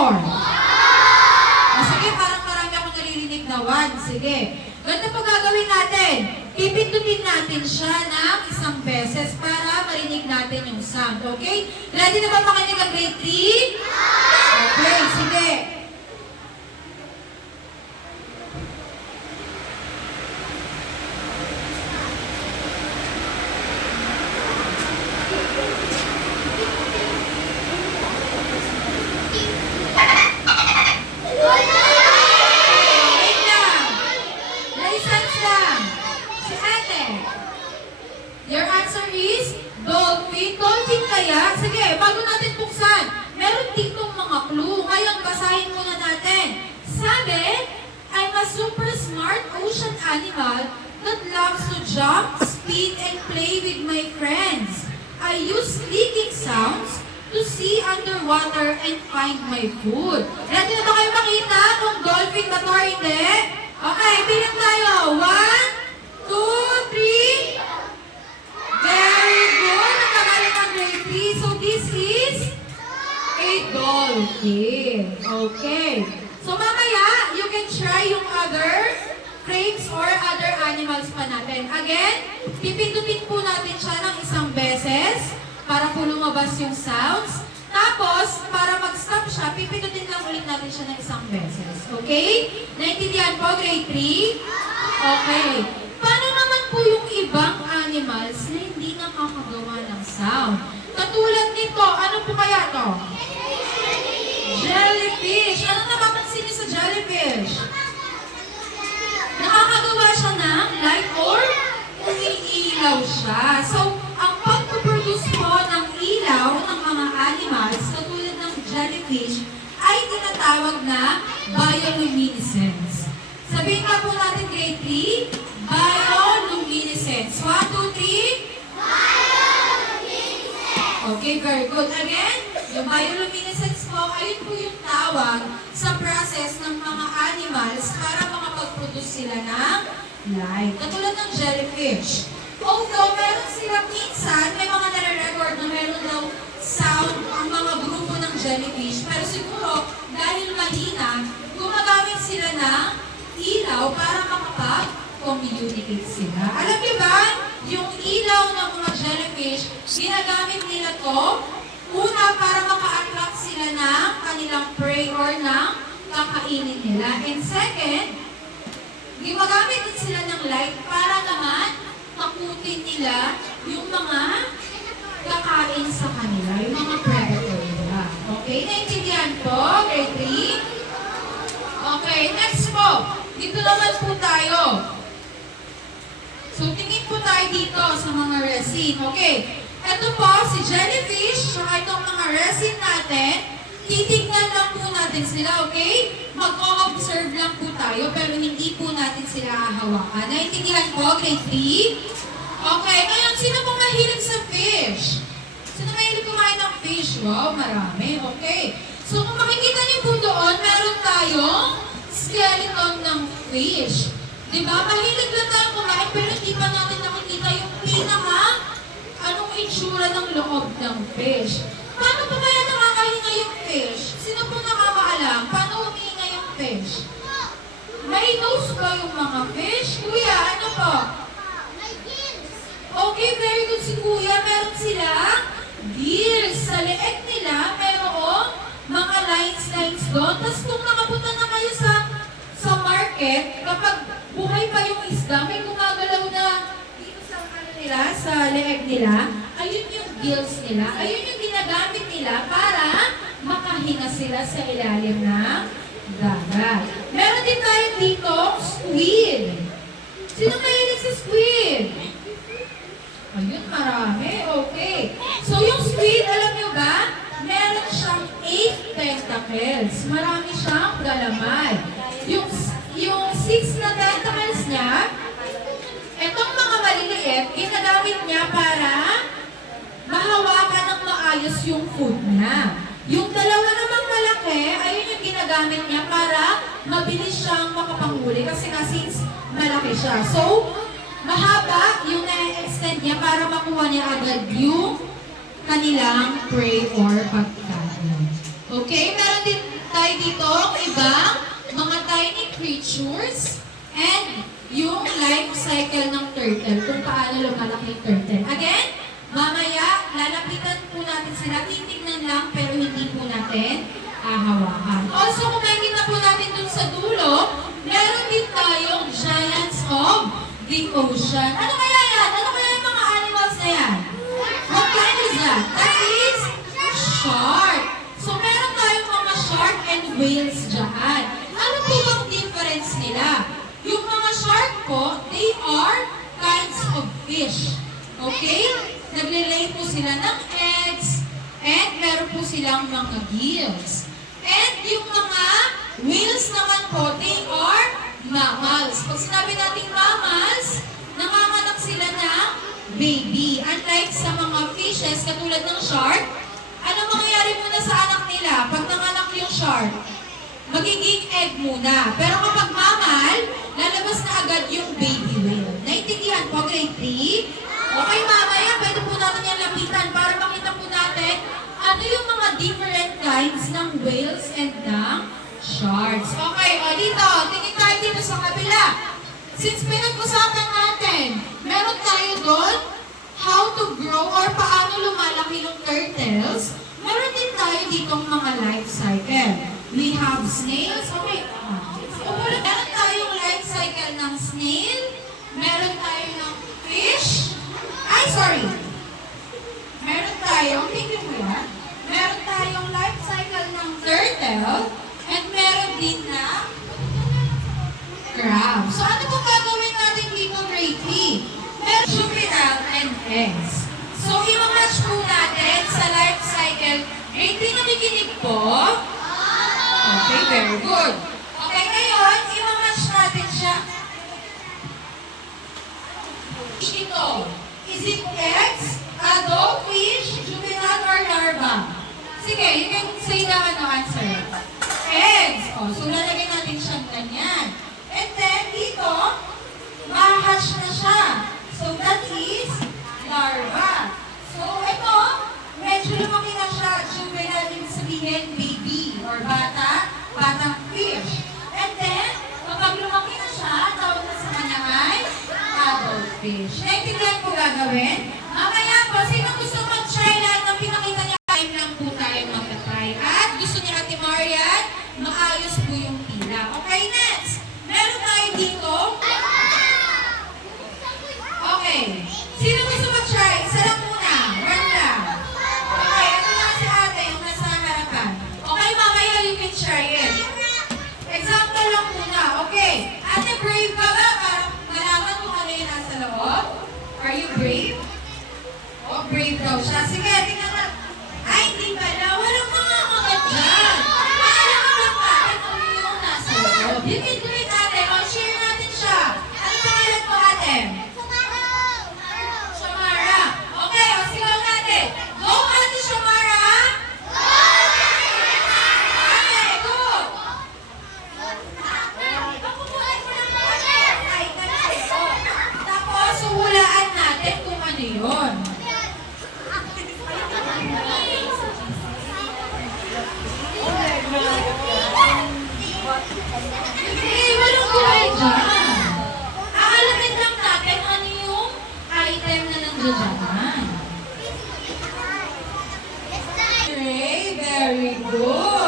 four? Sige, parang marami akong naririnig na one. Sige. Ganito po gagawin natin. Pipindutin natin siya ng isang beses para marinig natin yung sound. Okay? Ready na ba makinig ang grade 3? Okay, sige. Your answer is dolphin. Dolphin kaya? Sige, bago natin buksan, meron ditong mga clue. Ngayon, basahin muna natin. Sabi, I'm a super smart ocean animal that loves to jump, speed, and play with my friends. I use clicking sounds to see underwater and find my food. Ready na ba kayo makita kung dolphin ba to or hindi? Okay, bilang tayo. 1, 2, 3. Very good! Nakagaling ang grade 3. So this is a dolphin. Okay. So mamaya, you can try yung other crabs or other animals pa natin. Again, pipindutin po natin siya ng isang beses para po lumabas yung sounds. Tapos, para mag-stop siya, pipindutin lang ulit natin siya ng isang beses. Okay? Naintindihan po, grade 3? Okay. Paano naman po yung ibang animals na hindi nakakagawa ng sound? Katulad nito, ano po kaya to? Jellyfish. Anong napapansin niyo sa jellyfish? Nakakagawa siya ng light or umiilaw siya. So, ang pag-produce po ng ilaw ng mga animals, katulad ng jellyfish, ay tinatawag na bioluminescence. Sabihin nga po natin grade 3, bioluminescence. 1, 2, 3. Bioluminescence. Okay, very good. Again, yung bioluminescence po, ayun po yung tawag sa process ng mga animals para makapag-produce sila ng light. Katulad ng jellyfish. Although meron sila minsan, may mga nare-record na meron daw sound ang mga grupo ng jellyfish, pero siguro dahil mahina, gumagamit sila ng ilaw para makapag-communicate sila. Alam niyo ba, yung ilaw ng mga jellyfish, ginagamit nila to, una para maka-attract sila ng kanilang prey or ng kakainin nila. And second, gumagamit din sila ng light para naman takutin nila yung mga kakain sa kanila, yung mga predator nila. Okay, naintindihan po, grade 3? Okay, next po. Dito naman po tayo. So, tingin po tayo dito sa mga resin. Okay. Ito po, si jellyfish, saka itong mga resin natin, titignan lang po natin sila, okay? Mag-o-observe lang po tayo, pero hindi po natin sila hahawakan. Naintindihan po, grade 3? Okay, ngayon, sino po mahilig sa fish? Sino mahilig kumain ng fish? Wow, marami. Okay. So, kung makikita niyo po doon, meron tayong skeleton ng fish. Diba? Mahilig lang tayo kumain, pero hindi pa natin nakikita yung anong itsura ng loob ng fish. Paano po kaya nakakahinga yung fish? Sino po nakakaalam? Paano humihinga yung fish? May nose ba yung mga fish? Kuya, ano po? Okay, very good si Kuya. Meron sila gills. Sa leeg nila, merong mga lines doon. Tapos kung nakapunta na kayo sa market, kapag buhay pa yung isda, may gumagalaw na dito sa nila, sa leeg nila. Ayun yung gills nila. Ayun yung ginagamit nila para makahinga sila sa ilalim ng dagat. Meron din tayo dito, squid. Sino mahilig sa squid? Ayun, marami. Okay. So, yung squid, alam nyo ba, meron siyang 8 tentacles. Marami siyang galamay. Yung 6 na tentacles niya, etong mga maliliit, ginagamit niya para mahawakan ng maayos yung food niya. Yung dalawa namang malaki, ayun yung ginagamit niya para mabilis siyang makapanghuli kasi nga since malaki siya. So, mahaba yung na-extend niya para makuha niya agad yung kanilang prey or pagkain. Okay? Meron din creatures, and yung life cycle ng turtle, kung paano lumalaki yung turtle. Again, mamaya, lalapitan po natin sila, titignan lang, pero hindi po natin hahawakan. Also, kung makikita po natin dun sa dulo, meron din tayong giants of the ocean. Ano kaya yan? Ano kaya yung mga animals na yan? What kind is that? That is shark. So, meron tayong mga shark and whales dyan. Ano po bang difference nila? Yung mga shark po, they are kinds of fish. Okay? Nagle-lay po sila ng eggs, and meron po silang mga gills. And yung mga whales naman po, they are mammals. Pag sinabi natin mammals, nanganganak sila ng baby. Unlike sa mga fishes, katulad ng shark, ano mangyayari muna sa anak nila? Pag nanganak yung shark, magiging egg muna. Pero kapag mammal, lalabas na agad yung baby whale. Naintindihan po, grade 3? Okay, mamaya, pwede po natin yan lapitan para makita po natin ano yung mga different kinds ng whales and ng sharks. Okay, o dito, tingin tayo dito sa kabila. Since pinag-usapan natin, meron tayo doon how to grow or paano lumalaki yung turtles. Meron din tayo ditong mga life cycle. We have snails. Okay. Meron tayong life cycle ng snail. Meron tayo ng fish. Ay, sorry. Meron tayong, tingnan mo yan. Meron tayong life cycle ng turtle. And meron din na crab. So, ano po gagawin natin dito, grade 3? Meron juvenile and eggs. So, i-match po natin sa life cycle. Grade 3 na nakikinig po. Okay, very good. Okay, ngayon, i-match natin siya. Ito, is it eggs, adult fish, juvenile, or larva? Sige, you can say the answer. Eggs. O, so lalagay natin siyang ganyan. And then, dito, ma-hatch na siya. So, that is larva. So, ito, medyo lumaki na siya. Juvenile, ibig sabihin, baby, or bata, batang fish. And then, kapag lumaki na siya, tawag na sa kanya ay adult fish. Naintindihan po gagawin? Mamaya po, sino gusto mag-try lahat ng pinakita niya? Time lang po tayo mag-try. At gusto niya Ate Marian, maayos po yung pila. Okay, next. Meron tayo dito. Okay. Sino gusto mag-try? Isa lang muna. One lang. Okay, ito na si ate, yung nasa harapan. Okay, mamaya you can try it. Example lang muna. Okay. Ate, brave ka ba? Para malaman kung ano yung nasa loob? Are you brave? Oh, brave daw siya. Sige, tingnan na. Ay, hindi pala. Walang mga dyan. Maalaman lang natin kung yung nasa loob. You can do it, ate. O, share natin siya. Ano pangalan mo, ate? Shamara. Okay, o, sigaw natin. Go, ate Shamara. Ate, go. Ay, kasi. O, tapos, hulaan natin kung ano yun. Hey, walang kulay dyan. Aalamin lang natin ano yung item na nandiyan dyan. Okay, very good.